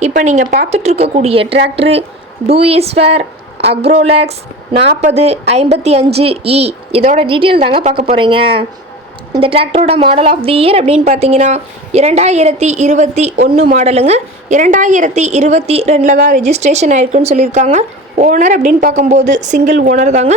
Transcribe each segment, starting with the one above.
இப்போ நீங்கள் பார்த்துட்ருக்கக்கூடிய டிராக்டரு டூஇஸ்ஃபேர் அக்ரோலெக்ஸ் நாற்பது ஐம்பத்தி அஞ்சு இ. இதோட டீட்டெயில் தாங்க பார்க்க போகிறீங்க இந்த டிராக்டரோட மாடல் ஆஃப் தி இயர் அப்படின்னு பார்த்தீங்கன்னா இரண்டாயிரத்தி இருபத்தி ஒன்று மாடலுங்க இரண்டாயிரத்தி இருபத்தி ரெண்டில் தான் ரெஜிஸ்ட்ரேஷன் ஆயிருக்குன்னு சொல்லியிருக்காங்க. ஓனர் அப்படின்னு பார்க்கும்போது சிங்கிள் ஓனர் தாங்க.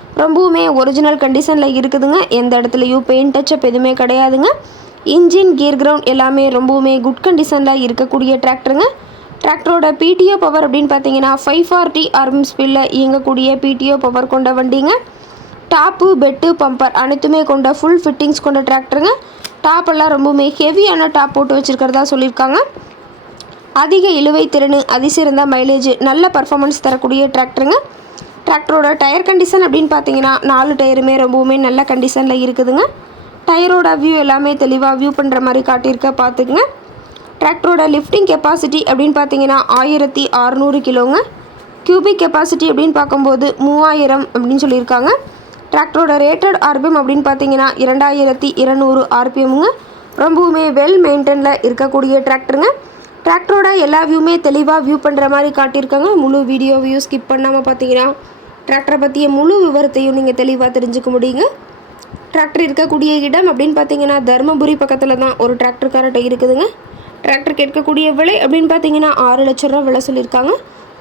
ரொம்பவுமே ஒரிஜினல் கண்டிஷனில் இருக்குதுங்க. எந்த இடத்துலையும் பெயிண்ட் டச்சப் எதுவுமே கிடையாதுங்க. இன்ஜின் கியர் கிரவுண்ட் எல்லாமே ரொம்பவுமே குட் கண்டிஷனில் இருக்கக்கூடிய டிராக்டருங்க டிராக்டரோட பிடிஓ பவர் அப்படின்னு பார்த்தீங்கன்னா ஃபைவ் ஃபார்ட்டி ஆர்எம் ஸ்பீடில் இயங்கக்கூடிய பிடிஓ பவர் கொண்ட வண்டிங்க. டாப்பு பெட்டு பம்பர் அனைத்துமே கொண்ட ஃபுல் ஃபிட்டிங்ஸ் கொண்ட டிராக்டருங்க டாப் எல்லாம் ரொம்பவுமே ஹெவியான டாப் போட்டு வச்சுருக்கிறதா சொல்லியிருக்காங்க. அதிக இழுவை திறன் அதிசிறந்த மைலேஜ் நல்ல பர்ஃபார்மன்ஸ் தரக்கூடிய டிராக்டருங்க டிராக்டரோட டயர் கண்டிஷன் அப்படின்னு பார்த்தீங்கன்னா நாலு டயருமே ரொம்பவுமே நல்ல கண்டிஷனில் இருக்குதுங்க. டயரோட வியூ எல்லாமே தெளிவாக வியூ பண்ணுற மாதிரி காட்டியிருக்க பார்த்துக்குங்க. டிராக்டரோட லிஃப்டிங் கெப்பாசிட்டி அப்படின்னு பார்த்தீங்கன்னா ஆயிரத்தி அறநூறு கிலோங்க. கியூபிக் கெப்பாசிட்டி அப்படின்னு பார்க்கும்போது மூவாயிரம் அப்படின்னு சொல்லியிருக்காங்க. டிராக்டரோட ரேட்டட் ஆர்பிஎம் அப்படின்னு பார்த்தீங்கன்னா இரண்டாயிரத்தி இருநூறு ஆர்பிஎம்ங்க ரொம்பவுமே வெல் மெயின்டெனில் இருக்கக்கூடிய டிராக்டருங்க டிராக்டரோட எல்லா வியூமே தெளிவாக வியூ பண்ணுற மாதிரி காட்டியிருக்காங்க. முழு வீடியோ வியூ ஸ்கிப் பண்ணாமல் பார்த்தீங்கன்னா டிராக்டரை பற்றிய முழு விவரத்தையும் நீங்கள் தெளிவாக தெரிஞ்சுக்க முடியுங்க. டிராக்டர் இருக்கக்கூடிய இடம் அப்படின்னு பார்த்தீங்கன்னா தருமபுரி பக்கத்தில் தான் ஒரு டிராக்டர் இருக்குதுங்க. டிராக்டர் கேட்கக்கூடிய விலை அப்படின்னு பார்த்தீங்கன்னா ஆறு லட்ச ரூபா விலை சொல்லியிருக்காங்க.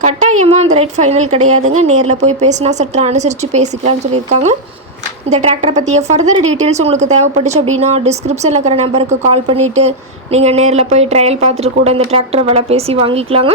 கட்டாயமாக அந்த ரேட் ஃபைனல் கிடையாதுங்க. நேரில் போய் பேசினா சற்று அனுசரித்து பேசிக்கலாம்னு சொல்லியிருக்காங்க. இந்த டிராக்டரை பற்றிய ஃபர்தர் டீட்டெயில்ஸ் உங்களுக்கு தேவைப்பட்டுச்சு அப்படின்னா டிஸ்கிரிப்ஷனில் இருக்கிற நம்பருக்கு கால் பண்ணிவிட்டு நீங்கள் நேரில் போய் ட்ரையல் பார்த்துட்டு கூட இந்த டிராக்டர் விலை பேசி வாங்கிக்கலாங்க.